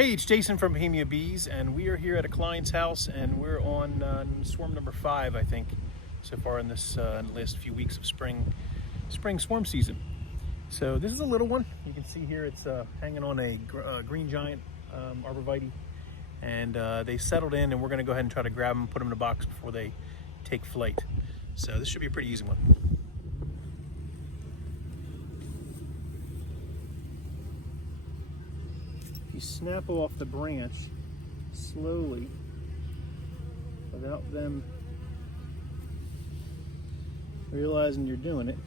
Hey, it's Jason from Bohemia Bees, and we are here at a client's house, and we're on swarm number 5, I think, so far in this last few weeks of spring swarm season. So this is a little one. You can see here it's hanging on a green giant arborvitae, and they settled in, and we're going to go ahead and try to grab them, put them in a box before they take flight. So this should be a pretty easy one. You snap off the branch slowly without them realizing you're doing it.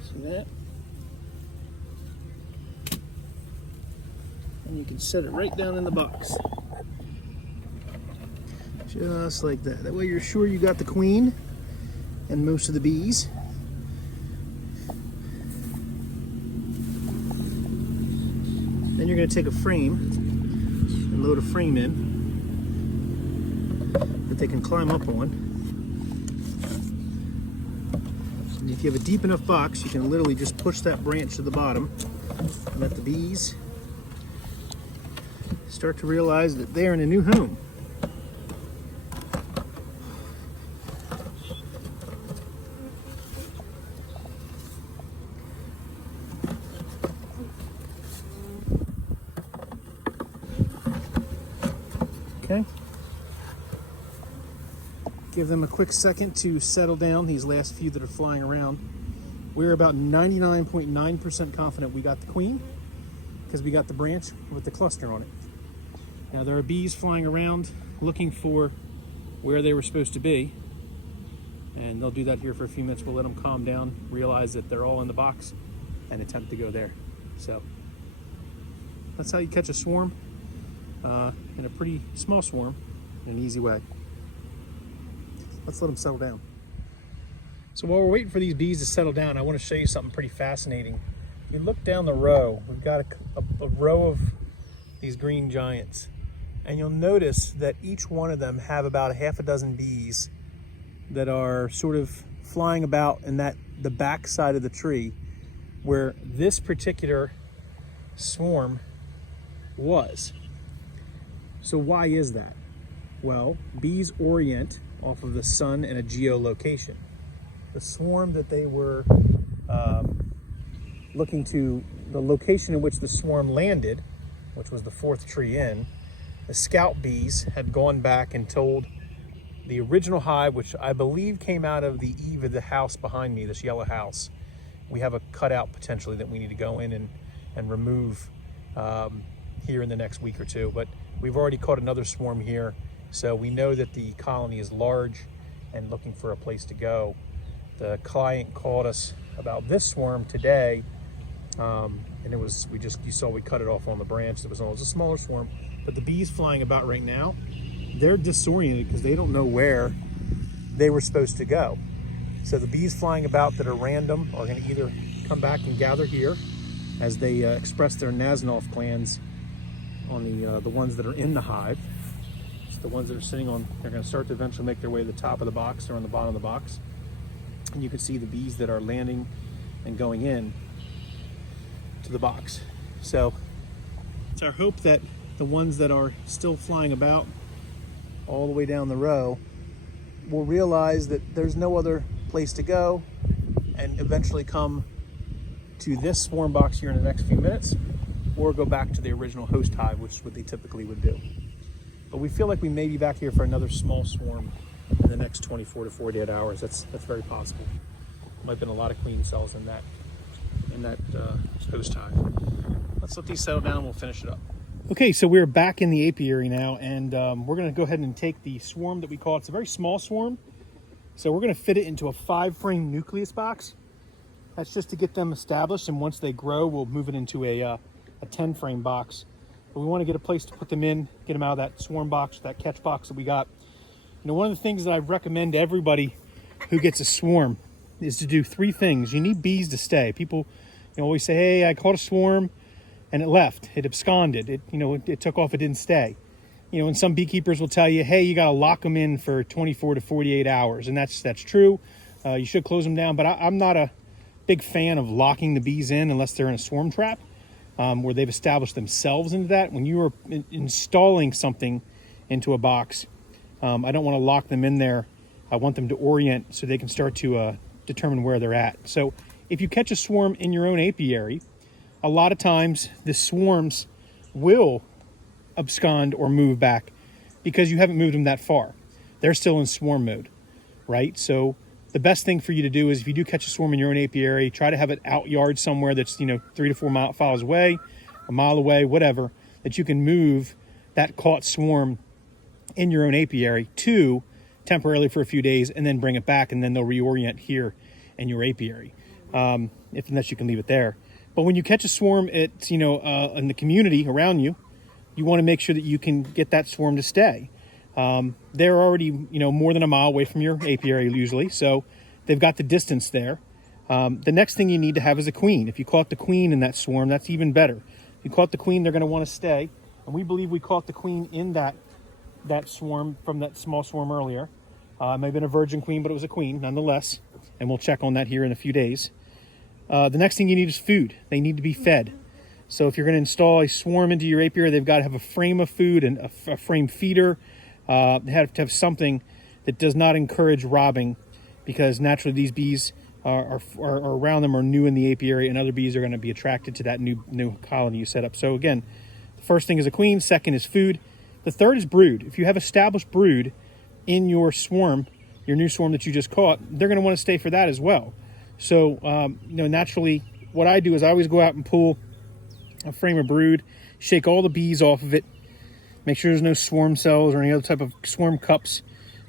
See that? And you can set it right down in the box. Just like that. That way you're sure you got the queen and most of the bees. Then you're going to take a frame and load a frame in that they can climb up on. If you have a deep enough box, you can literally just push that branch to the bottom and let the bees start to realize that they're in a new home. Okay. Give them a quick second to settle down, these last few that are flying around. We're about 99.9% confident we got the queen because we got the branch with the cluster on it. Now there are bees flying around looking for where they were supposed to be, and they'll do that here for a few minutes. We'll let them calm down, realize that they're all in the box, and attempt to go there. So that's how you catch a swarm in a pretty small swarm in an easy way. Let's let them settle down. So while we're waiting for these bees to settle down, I want to show you something pretty fascinating. If you look down the row, we've got a row of these green giants, and you'll notice that each one of them have about a half a dozen bees that are sort of flying about in the back side of the tree where this particular swarm was. So why is that? Well, bees orient off of the sun and a geolocation. The swarm that they were looking to, the location in which the swarm landed, which was the 4th tree in, the scout bees had gone back and told the original hive, which I believe came out of the eave of the house behind me, this yellow house. We have a cutout potentially that we need to go in and remove here in the next week or two, but we've already caught another swarm here. So we know that the colony is large and looking for a place to go. The client called us about this swarm today, and it was, you saw we cut it off on the branch. It was a smaller swarm, but the bees flying about right now, they're disoriented because they don't know where they were supposed to go. So the bees flying about that are random are going to either come back and gather here as they express their Nasanov glands on the ones that are in the hive. The ones that are sitting on, they're going to start to eventually make their way to the top of the box or on the bottom of the box. And you can see the bees that are landing and going in to the box. So it's our hope that the ones that are still flying about all the way down the row will realize that there's no other place to go and eventually come to this swarm box here in the next few minutes, or go back to the original host hive, which is what they typically would do. But we feel like we may be back here for another small swarm in the next 24 to 48 hours. That's very possible. Might have been a lot of queen cells in that host hive. Let's let these settle down and we'll finish it up. Okay, so we're back in the apiary now, and we're going to go ahead and take the swarm that we call, it's a very small swarm. So we're going to fit it into a 5-frame nucleus box. That's just to get them established, and once they grow, we'll move it into a 10-frame box. But we want to get a place to put them in, get them out of that swarm box, that catch box that we got, You know, one of the things that I recommend to everybody who gets a swarm is to do 3 things. You need bees to stay. People, you know, always say, hey, I caught a swarm and it left, it absconded, it took off, it didn't stay. You know, and some beekeepers will tell you, hey, you got to lock them in for 24 to 48 hours. And that's true. You should close them down, but I'm not a big fan of locking the bees in unless they're in a swarm trap, where they've established themselves into that. When you are installing something into a box, I don't want to lock them in there. I want them to orient so they can start to determine where they're at. So if you catch a swarm in your own apiary, a lot of times the swarms will abscond or move back because you haven't moved them that far. They're still in swarm mode, right? So the best thing for you to do is, if you do catch a swarm in your own apiary, try to have it out yard somewhere that's 3 to 4 miles away, a mile away, whatever, that you can move that caught swarm in your own apiary to temporarily for a few days, and then bring it back, and then they'll reorient here in your apiary, unless you can leave it there. But when you catch a swarm, it's in the community around you, you want to make sure that you can get that swarm to stay. They're already more than a mile away from your apiary usually, so they've got the distance there. The next thing you need to have is a queen. If you caught the queen in that swarm, that's even better. If you caught the queen, they're going to want to stay, and we believe we caught the queen in that swarm from that small swarm earlier. It may have been a virgin queen, but it was a queen nonetheless, and we'll check on that here in a few days. The next thing you need is food. They need to be fed. So if you're going to install a swarm into your apiary, they've got to have a frame of food and a frame feeder. They have to have something that does not encourage robbing, because naturally these bees are around them, are new in the apiary, and other bees are going to be attracted to that new colony you set up. So again, the first thing is a queen, second is food. The third is brood. If you have established brood in your swarm, your new swarm that you just caught, they're going to want to stay for that as well. So, naturally, what I do is I always go out and pull a frame of brood, shake all the bees off of it, make sure there's no swarm cells or any other type of swarm cups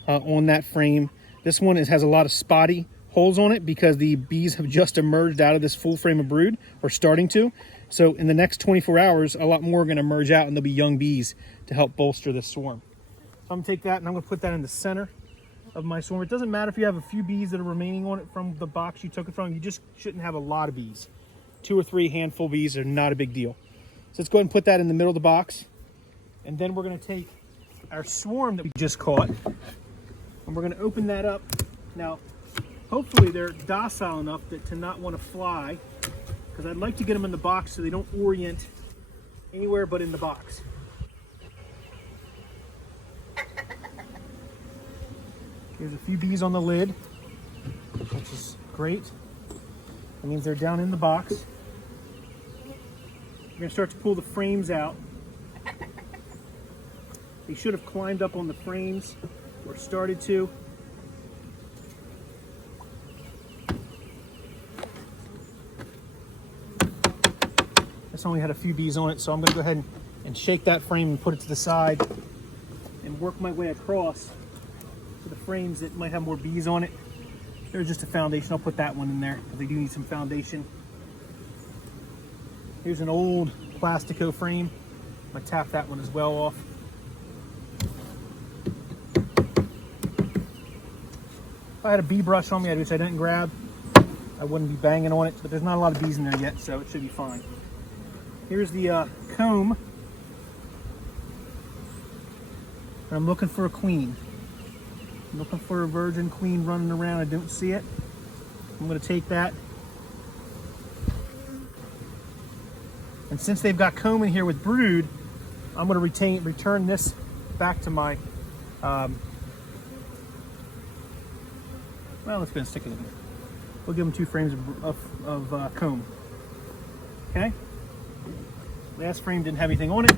on that frame. This one has a lot of spotty holes on it because the bees have just emerged out of this full frame of brood, or starting to. So in the next 24 hours, a lot more are going to emerge out, and there'll be young bees to help bolster this swarm. So I'm going to take that and I'm going to put that in the center of my swarm. It doesn't matter if you have a few bees that are remaining on it from the box you took it from. You just shouldn't have a lot of bees. 2 or 3 handful of bees are not a big deal. So let's go ahead and put that in the middle of the box. And then we're going to take our swarm that we just caught, and we're going to open that up. Now, hopefully they're docile enough to not want to fly, because I'd like to get them in the box so they don't orient anywhere but in the box. There's a few bees on the lid, which is great. That means they're down in the box. We're going to start to pull the frames out. They should have climbed up on the frames, or started to. This only had a few bees on it, so I'm going to go ahead and shake that frame and put it to the side and work my way across to the frames that might have more bees on it. There's just a foundation. I'll put that one in there because they do need some foundation. Here's an old Plastico frame. I'm going to tap that one as well off. If I had a bee brush on me, which I didn't grab, I wouldn't be banging on it, but there's not a lot of bees in there yet, so it should be fine. Here's the comb. And I'm looking for a queen. I'm looking for a virgin queen running around. I don't see it. I'm going to take that. And since they've got comb in here with brood, I'm going to return this back to my, well, let's go and stick it in here. We'll give them 2 frames of comb. Okay? Last frame didn't have anything on it.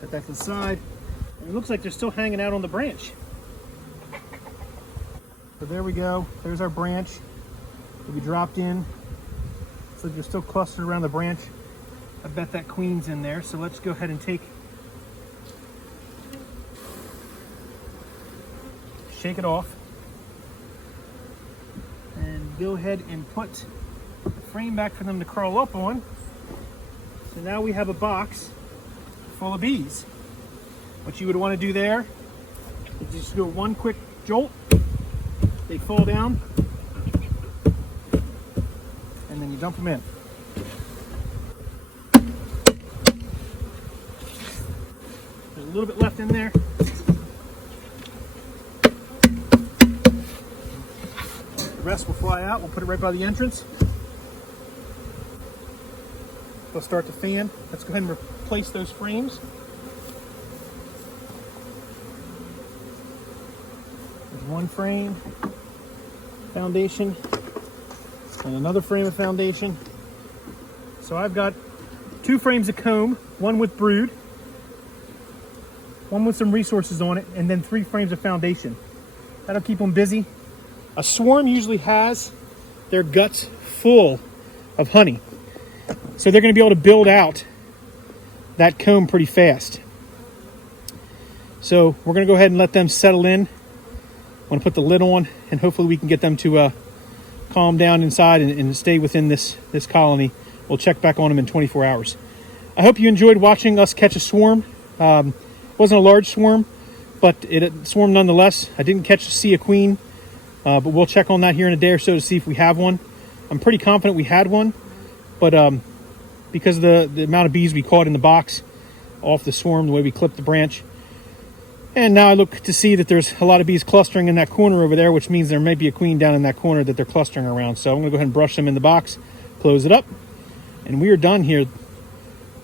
Set that to the side. And it looks like they're still hanging out on the branch. So there we go. There's our branch that we dropped in. So they're still clustered around the branch. I bet that queen's in there. So let's go ahead and shake it off. And go ahead and put the frame back for them to crawl up on. So now we have a box full of bees. What you would want to do there You just do one quick jolt, they fall down, and then you dump them in. There's a little bit left in there. The rest will fly out. We'll put it right by the entrance. They'll start to fan. Let's go ahead and replace those frames. There's one frame, foundation, and another frame of foundation. So I've got 2 frames of comb, one with brood, one with some resources on it, and then 3 frames of foundation. That'll keep them busy. A swarm usually has their guts full of honey. So they're going to be able to build out that comb pretty fast. So we're going to go ahead and let them settle in. I'm going to put the lid on, and hopefully we can get them to calm down inside and stay within this colony. We'll check back on them in 24 hours. I hope you enjoyed watching us catch a swarm. It wasn't a large swarm, but it swarmed nonetheless. I didn't see a queen, but we'll check on that here in a day or so to see if we have one. I'm pretty confident we had one, but because of the amount of bees we caught in the box off the swarm, the way we clipped the branch. And now I look to see that there's a lot of bees clustering in that corner over there, which means there may be a queen down in that corner that they're clustering around. So I'm going to go ahead and brush them in the box, close it up, and we are done here.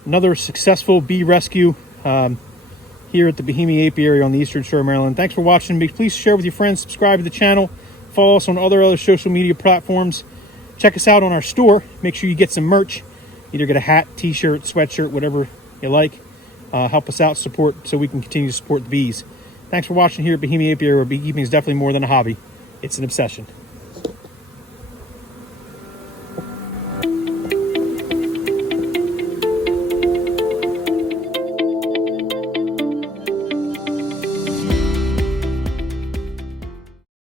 Another successful bee rescue here at the Bohemia Apiary on the Eastern Shore of Maryland. Thanks for watching. Please share with your friends, subscribe to the channel, follow us on other social media platforms. Check us out on our store. Make sure you get some merch. Either get a hat, t-shirt, sweatshirt, whatever you like. Help us out, support, so we can continue to support the bees. Thanks for watching here at Bohemia Apiary, where beekeeping is definitely more than a hobby. It's an obsession.